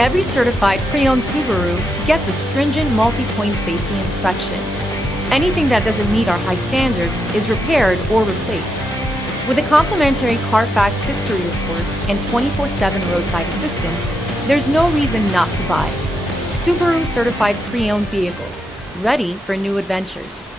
Every certified pre-owned Subaru gets a stringent multi-point safety inspection. Anything that doesn't meet our high standards is repaired or replaced. With a complimentary Carfax history report and 24/7 roadside assistance, there's no reason not to buy. Subaru certified pre-owned vehicles, ready for new adventures.